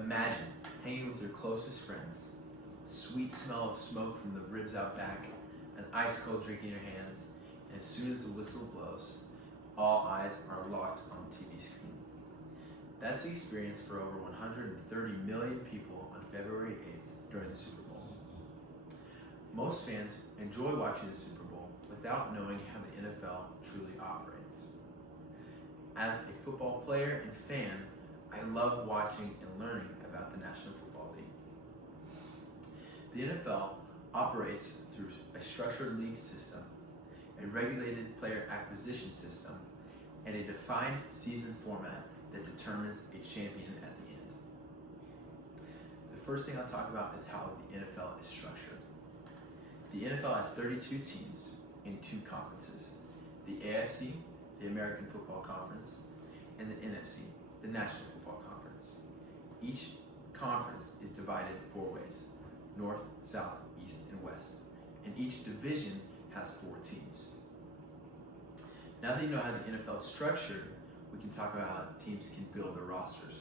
Imagine hanging with your closest friends, sweet smell of smoke from the ribs out back, an ice cold drink in your hands, and as soon as the whistle blows, all eyes are locked on the TV screen. That's the experience for over 130 million people on February 8th during the Super Bowl. Most fans enjoy watching the Super Bowl without knowing how the NFL truly operates. As a football player and fan, I love watching and learning about the National Football League. The NFL operates through a structured league system, a regulated player acquisition system, and a defined season format that determines a champion at the end. The first thing I'll talk about is how the NFL is structured. The NFL has 32 teams in 2 conferences, the AFC, the American Football Conference, and the NFC, the National Football Conference. Each conference is divided 4 ways, north, south, east, and west, and each division has 4 teams. Now that you know how the NFL is structured, we can talk about how teams can build their rosters.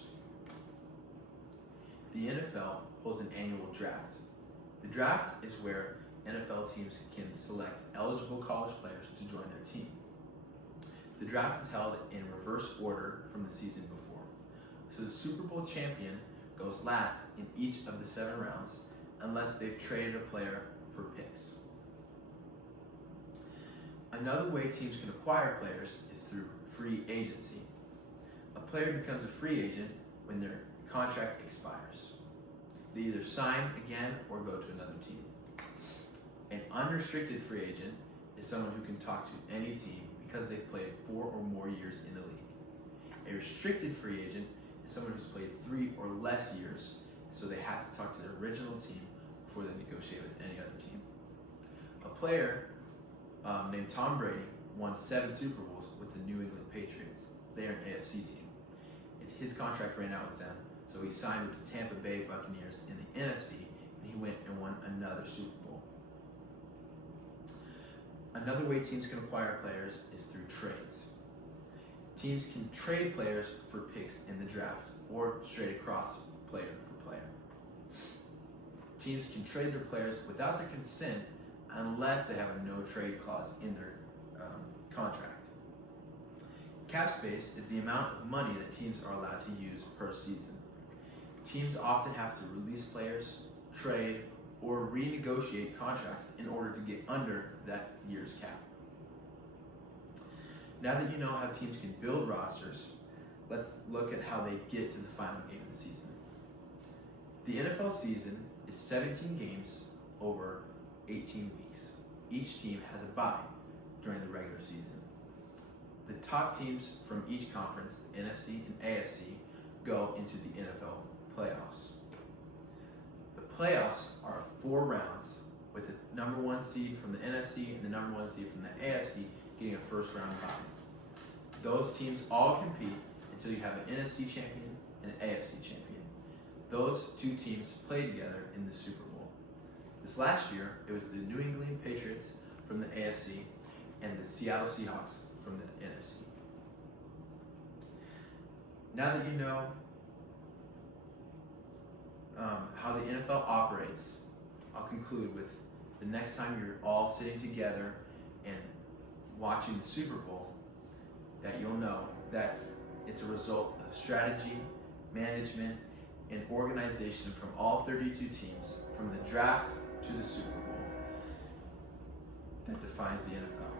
The NFL holds an annual draft. The draft is where NFL teams can select eligible college players to join their team. The draft is held in reverse order from the season before. So the Super Bowl champion goes last in each of the 7 rounds unless they've traded a player for picks. Another way teams can acquire players is through free agency. A player becomes a free agent when their contract expires. They either sign again or go to another team. An unrestricted free agent is someone who can talk to any team because they've played 4 or more years in the league. A restricted free agent is someone who's played 3 or less years, so they have to talk to their original team before they negotiate with any other team. A player named Tom Brady won 7 Super Bowls with the New England Patriots. They are an AFC team. And his contract ran out with them, so he signed with the Tampa Bay Buccaneers in the NFC, and he went and won another Super Bowl. Another way teams can acquire players is through trades. Teams can trade players for picks in the draft or straight across player for player. Teams can trade their players without their consent unless they have a no trade clause in their contract. Cap space is the amount of money that teams are allowed to use per season. Teams often have to release players, trade, or renegotiate contracts in order to get under that year's cap. Now that you know how teams can build rosters, let's look at how they get to the final game of the season. The NFL season is 17 games over 18 weeks. Each team has a bye during the regular season. The top teams from each conference, the NFC and AFC, go into the NFL playoffs. The playoffs are 4 rounds with the number 1 seed from the NFC and the number 1 seed from the AFC getting a first round bye. Those teams all compete until you have an NFC champion and an AFC champion. Those 2 teams play together in the Super Bowl. This last year, it was the New England Patriots from the AFC and the Seattle Seahawks from the NFC. Now that you know how the NFL operates, I'll conclude with the next time you're all sitting together and watching the Super Bowl, that you'll know that it's a result of strategy, management, and organization from all 32 teams, from the draft to the Super Bowl, that defines the NFL.